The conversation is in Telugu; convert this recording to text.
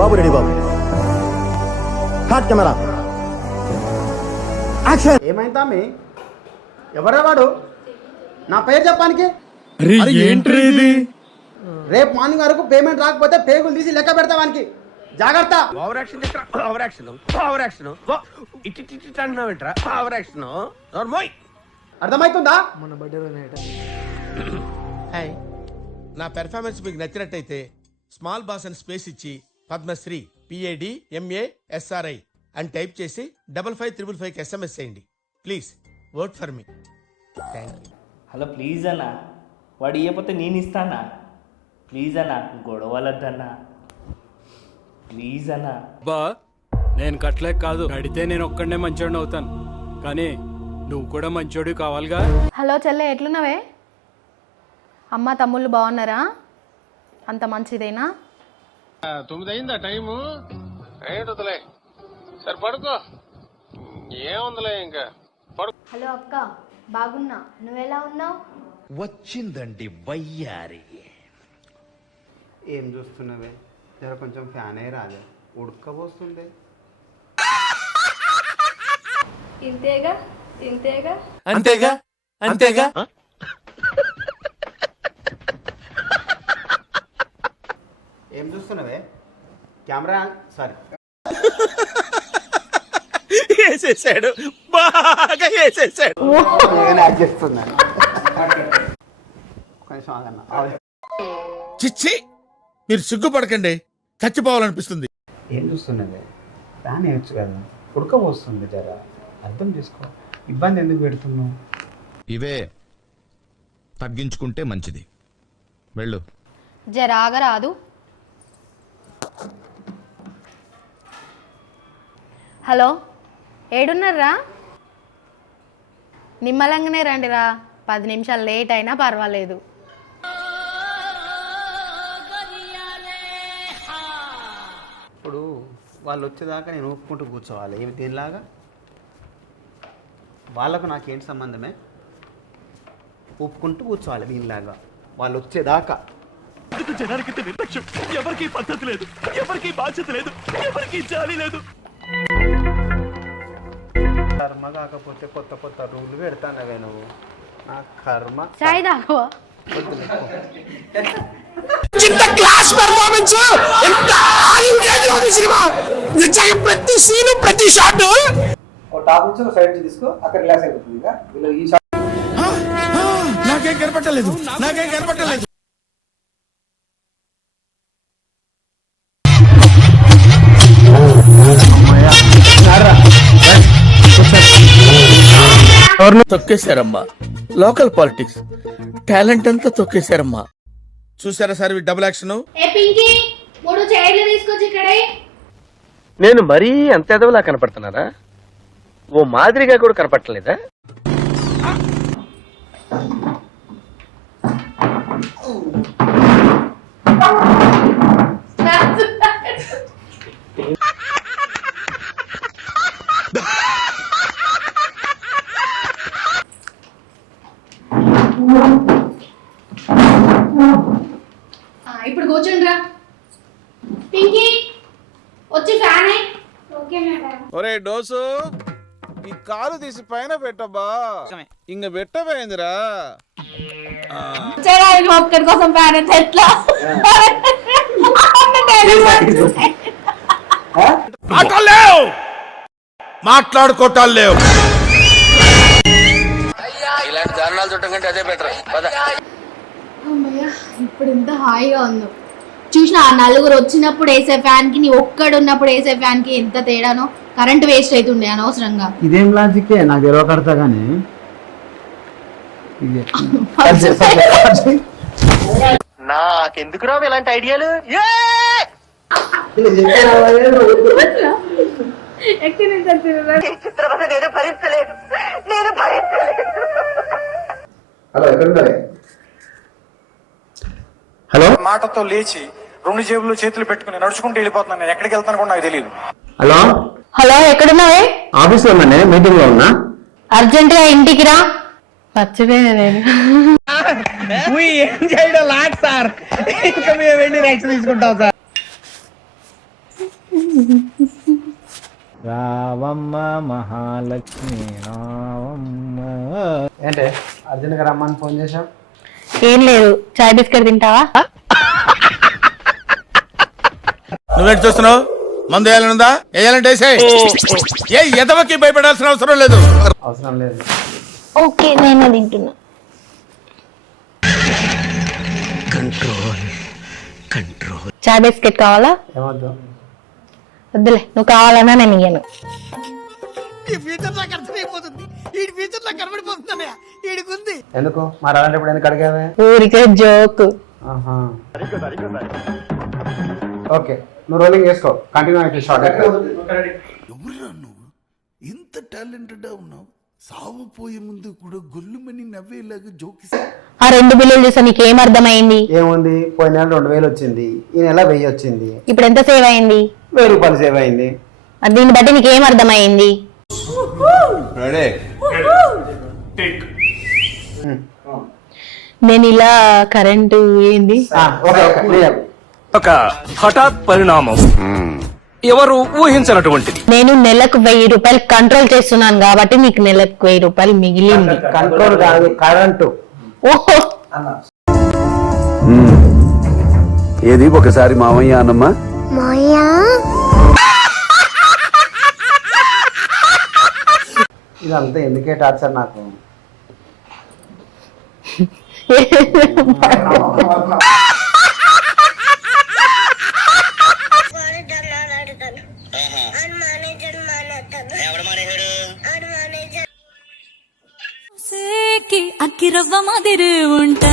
బాబు రెడీ బాబు. Hot camera action. ఏమైందా మీ ఎవరే వాడు? నా పేరు చెప్పడానికి రేపు మార్నింగ్ వరకు పేమెంట్ రాకపోతే పేగులు తీసి లెక్క పెడతావానికి. జాగ్రత్త. అర్థమవుతుందా? మన బర్త్డే హాయ్, నా పెర్ఫార్మెన్స్ మీకు నచ్చినట్టయితే స్మాల్ బాస్ అని స్పేస్ ఇచ్చి పద్మశ్రీ PADMASRI అని టైప్ చేసి 55555 SMS చేయండి. Please vote for me. Thank you. Hello please అన్న, వాడు ఇవ్వకపోతే నేను ఇస్తానా? ప్లీజ్ అన్న, గొడవలద్దన్నా ప్లీజ్ అన్న. బా నేను కట్టలేక కాదు, అడితే నేను ఒక్కడనే మంచోడిని అవుతాను, కానీ నువ్వు కూడా మంచోడి కావాలిగా. హలో చెల్లె, ఎట్లున్నావే? అమ్మ తమ్ముళ్ళు బాగున్నారా? అంత మంచిదేనా? 9 అయిందా టైము? ఏంటలే సరే పడుకో, ఏముందిలే ఇంకా. హలో అక్క, బాగున్నా, నువ్వెలా ఉన్నావు? వచ్చిందండి వయ్యారి. ఏం చూస్తున్నావే? జర కొంచెం ఫ్యాన్ అయ్యి రాలే, ఉడకపోస్తుంది. ఇంతేగా ఇంతేగా అంతేగా అంతేగా. ఏం చూస్తున్నావే? కెమెరా సారీ వేసేసాడు, బాగా వేసేసాడు. యాక్ట్ చేస్తున్నాను. కొంచెం ఆగన్నా. చిచ్చి, మీరు సిగ్గుపడకండి, చచ్చిపోవాలనిపిస్తుంది. ఏం చూస్తున్నదే? ఫ్యాన్ వేయచ్చు కదా, ఉడకపోస్తుంది. జర అర్థం చేసుకో. ఇబ్బంది ఎందుకు పెడుతున్నావు? ఇవే తగ్గించుకుంటే మంచిది. వెళ్ళు. జరాగరాదు. హలో, ఏడున్నారా? నిమ్మలంగానే రండిరా, 10 నిమిషాలు లేట్ అయినా పర్వాలేదు. ఇప్పుడు వాళ్ళు వచ్చేదాకా నేను ఊపుకుంటూ కూర్చోవాలి. ఏమి దీనిలాగా? వాళ్ళకు నాకేంటి సంబంధమే? ఊపుకుంటూ కూర్చోవాలి దీనిలాగా వాళ్ళు వచ్చేదాకా. జనానికి నిర్లక్ష్యం, ఎవరికి పద్ధతి లేదు, ఎవరికి బాధ్యత లేదు, ఎవరికి జాలి లేదు. కర్మ కాకపోతే కొత్త కొత్త రూళ్ళు పెడతానవే నువ్వు. నా కర్మ. చాయ్ తాగవా? ప్రతి సీను ప్రతి షాట్ సైడ్ తీసుకో, అక్కడ రిలాక్స్ అయిపోతుంది. నాకేం కనపట్టలేదు, నాకేం కనపట్టలేదు. తొక్కేశారమ్మా, లోకల్ పాలిటిక్స్ టాలెంట్ అంతా తొక్కేశారమ్మా. చూసారా సార్ డబుల్ యాక్షన్. నేను మరీ అంత ఎదవలా కనపడుతున్నారా? ఓ మాదిరిగా కూడా కనపడలేదా? ఇప్పుడు కూర్చోండిరా. పింకీ వచ్చి ఫ్యాన్ అయ్యి. Okay madam. ఒరే డోసు, ఈ కాలు తీసి పైన పెట్టబ్బా. ఇంక పెట్టబోయిందిరా. ఒక్కడి కోసం ఫ్యాన్ అయితే ఎట్లా? మాట్లాడుకోవటాలు లేవు. ఇలాంటి దారుణాలు చుట్టం కంటే అదే బెటర్. ఇప్పుడు ఎంత హాయిగా ఉందో చూసిన. ఆ నలుగురు వచ్చినప్పుడు వేసే ఫ్యాన్ కి, నీ ఒక్కడు ఉన్నప్పుడు వేసే ఫ్యాన్ కి ఎంత తేడానో. కరెంట్ వేస్ట్ అవుతుండే అనవసరంగా. ఇదేం లాజికే నాకు తెలియకడతా కానీ నాకెందుకు రావు ఇలాంటి ఐడియాలు? హలో, ఎక్కడ? హలో. మాటతో లేచి 2 జేబులు చేతులు పెట్టుకుని నడుచుకుంటూ వెళ్ళిపోతున్నాను. నేను ఎక్కడికి వెళ్తాను కూడా నాకు తెలియదు. Hello hello, ఎక్కడున్నావే? ఆఫీస్ లో ఉన్నానే, మీటింగ్ లో ఉన్నా. అర్జెంట్ గా ఇంటికి రా. మర్చిపోయినా నేను. ఏం చేయడం లాట్ సార్, ఇంకా మేము వెళ్ళి నెక్స్ట్ తీసుకుంటాం సార్. రావమ్మ మహాలక్ష్మి రావమ్మ. ఏంటే అర్జున్గా రమ్మని ఫోన్ చేశావు? ఏం లేదు, చాయ్ బిస్కెట్ తింటావా? నువ్వేంటి చూస్తున్నావు? మందు వేయాలనుందా? వేయాలంటే ఏ ఎదవకి భయపడాల్సిన అవసరం లేదు. అవసరం లేదు. ఓకే, నేను తింటున్నా. చాయ్ బిస్కెట్ కావాలా? ఏమొద్దు. వద్దులే, నువ్వు కావాలన్నా నేను ఇయ్యను. ఎందుకు మరి అలాంటప్పుడు ఎందుకు అడిగావే? ఊరికే జోక్. ఓకే, నువ్వు రోలింగ్ వేసుకో. కంటిన్యూ అయితే షార్ట్. ఎవరురా నువ్వు? ఇంత టాలెంటెడ్ ఉన్నావు. సావపోయే ముందు కూడా గొల్లుమని నవ్వేలాగా జోకిస్. ఆ 2 బిల్లులు చూసా నీకేం అర్థమైంది? ఏముంది, పోయిన నెల 2000 వచ్చింది, ఈ నెల 1000 వచ్చింది. ఇప్పుడు ఎంత సేవ్ అయింది? 1000 రూపాయలు సేవ్ అయింది. దీన్ని బట్టి నీకేం అర్థమైంది? నేను ఇలా కరెంటు ఏంది ఒక హఠాత్ పరిణామం, ఎవరు ఊహించినటువంటిది. నేను నెలకు 1000 రూపాయలు కంట్రోల్ చేస్తున్నాను కాబట్టి నీకు నెలకు 1000 రూపాయలు మిగిలింది. కంట్రోల్ కాదు, కరెంటు. ఓహో, ఏది ఒకసారి మామయ్య అన్నమ్మా. ఇదంతా ఎందుకే టార్చర్ నాకు? అక్కిరవ్వ మాదిరి ఉంటా